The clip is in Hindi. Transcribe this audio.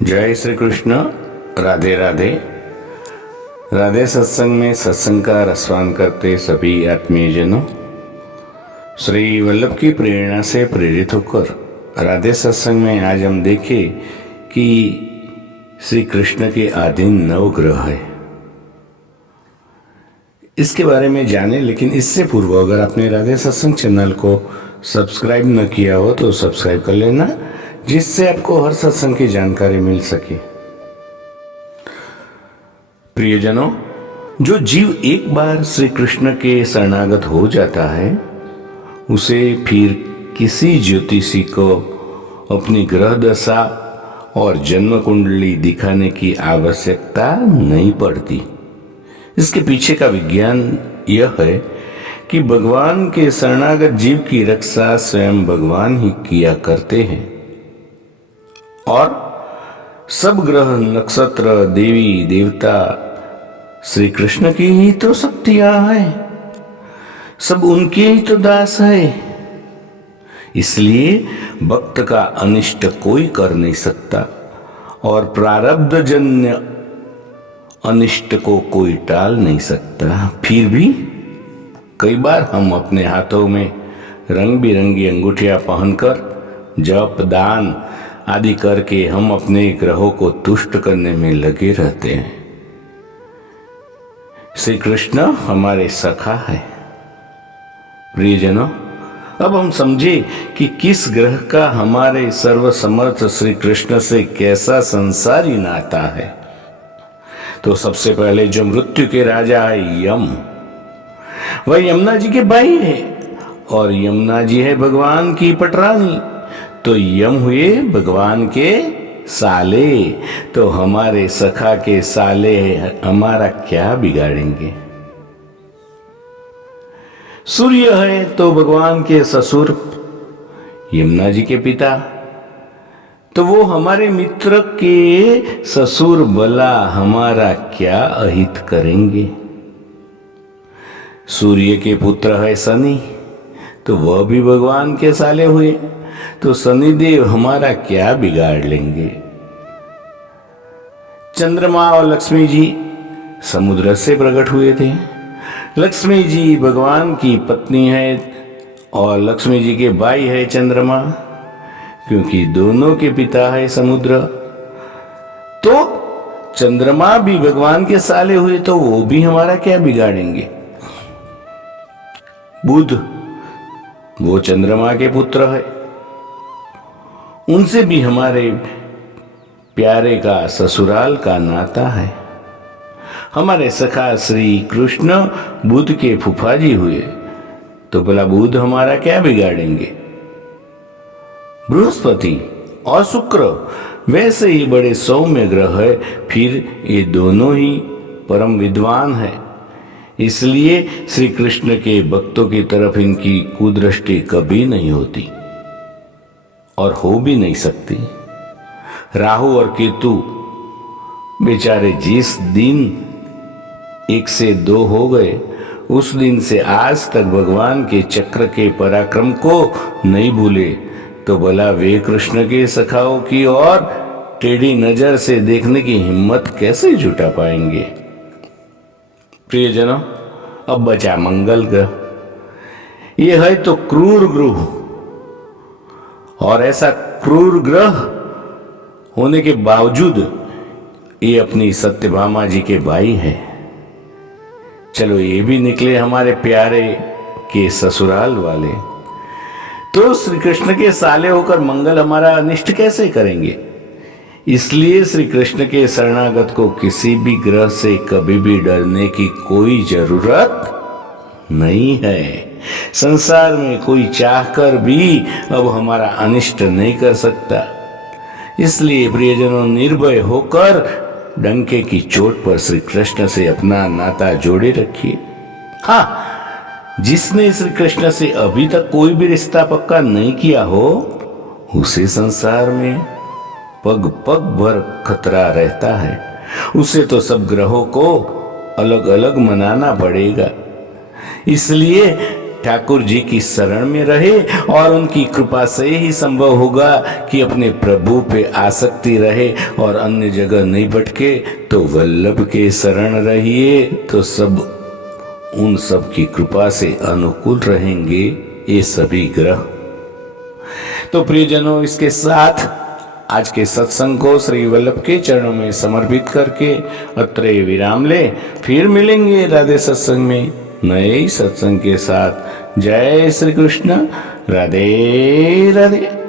जय श्री कृष्ण। राधे राधे। राधे सत्संग में सत्संग का रसवान करते सभी आत्मीयजनों, श्री वल्लभ की प्रेरणा से प्रेरित होकर राधे सत्संग में आज हम देखें कि श्री कृष्ण के अधीन 9 ग्रह है। इसके बारे में जाने, लेकिन इससे पूर्व अगर आपने राधे सत्संग चैनल को सब्सक्राइब न किया हो तो सब्सक्राइब कर लेना, जिससे आपको हर सत्संग की जानकारी मिल सके। प्रियजनों, जो जीव एक बार श्री कृष्ण के शरणागत हो जाता है, उसे फिर किसी ज्योतिषी को अपनी ग्रह दशा और जन्म कुंडली दिखाने की आवश्यकता नहीं पड़ती। इसके पीछे का विज्ञान यह है कि भगवान के शरणागत जीव की रक्षा स्वयं भगवान ही किया करते हैं और सब ग्रह, नक्षत्र, देवी देवता श्री कृष्ण की ही तो शक्तियां हैं, सब उनके ही तो दास है। इसलिए भक्त का अनिष्ट कोई कर नहीं सकता और प्रारब्ध जन्य अनिष्ट को कोई टाल नहीं सकता। फिर भी कई बार हम अपने हाथों में रंग बिरंगी अंगूठियां पहनकर जप, दान आदि करके हम अपने ग्रहों को तुष्ट करने में लगे रहते हैं। श्री कृष्ण हमारे सखा है। प्रियजनों, अब हम समझे कि किस ग्रह का हमारे सर्वसमर्थ श्री कृष्ण से कैसा संसारी नाता है। तो सबसे पहले जो मृत्यु के राजा है यम, वह यमुना जी के भाई है और यमुना जी है भगवान की पटरानी। तो यम हुए भगवान के साले, तो हमारे सखा के साले हमारा क्या बिगाड़ेंगे। सूर्य है तो भगवान के ससुर यमुना जी के पिता, तो वो हमारे मित्र के ससुर भला हमारा क्या अहित करेंगे। सूर्य के पुत्र है शनि, तो वह भी भगवान के साले हुए, तो शनिदेव हमारा क्या बिगाड़ लेंगे। चंद्रमा और लक्ष्मी जी समुद्र से प्रकट हुए थे। लक्ष्मी जी भगवान की पत्नी है और लक्ष्मी जी के भाई है चंद्रमा, क्योंकि दोनों के पिता है समुद्र। तो चंद्रमा भी भगवान के साले हुए, तो वो भी हमारा क्या बिगाड़ेंगे। बुध, वो चंद्रमा के पुत्र है, उनसे भी हमारे प्यारे का ससुराल का नाता है। हमारे सखा श्री कृष्ण बुध के फूफाजी हुए, तो भला बुध हमारा क्या बिगाड़ेंगे। बृहस्पति और शुक्र वैसे ही बड़े सौम्य ग्रह है, फिर ये दोनों ही परम विद्वान है, इसलिए श्री कृष्ण के भक्तों की तरफ इनकी कुदृष्टि कभी नहीं होती और हो भी नहीं सकती। राहु और केतु बेचारे जिस दिन 1 से 2 हो गए, उस दिन से आज तक भगवान के चक्र के पराक्रम को नहीं भूले, तो भला वे कृष्ण के सखाओं की और टेढ़ी नजर से देखने की हिम्मत कैसे जुटा पाएंगे। प्रियजनों, अब बचा मंगल ग्रह। यह है तो क्रूर ग्रह, और ऐसा क्रूर ग्रह होने के बावजूद ये अपनी सत्यभामा जी के भाई है। चलो, ये भी निकले हमारे प्यारे के ससुराल वाले, तो श्री कृष्ण के साले होकर मंगल हमारा अनिष्ट कैसे करेंगे। इसलिए श्री कृष्ण के शरणागत को किसी भी ग्रह से कभी भी डरने की कोई जरूरत नहीं है। संसार में कोई चाहकर भी अब हमारा अनिष्ट नहीं कर सकता। इसलिए प्रियजनों, निर्भय होकर डंके की चोट पर श्री कृष्ण से अपना नाता जोड़े रखिए। हाँ, जिसने श्री कृष्ण से अभी तक कोई भी रिश्ता पक्का नहीं किया हो, उसे संसार में पग पग भर खतरा रहता है। उसे तो सब ग्रहों को अलग अलग मनाना पड़ेगा। इसलिए ठाकुर जी की शरण में रहे और उनकी कृपा से ही संभव होगा कि अपने प्रभु पे आसक्ति रहे और अन्य जगह नहीं भटके। तो वल्लभ के शरण रहिए तो सब उन सब की कृपा से अनुकूल रहेंगे ये सभी ग्रह। तो प्रियजनों, इसके साथ आज के सत्संग को श्री वल्लभ के चरणों में समर्पित करके अत्रे विराम ले। फिर मिलेंगे राधे सत्संग में नए सत्संग के साथ। जय श्री कृष्ण। राधे राधे।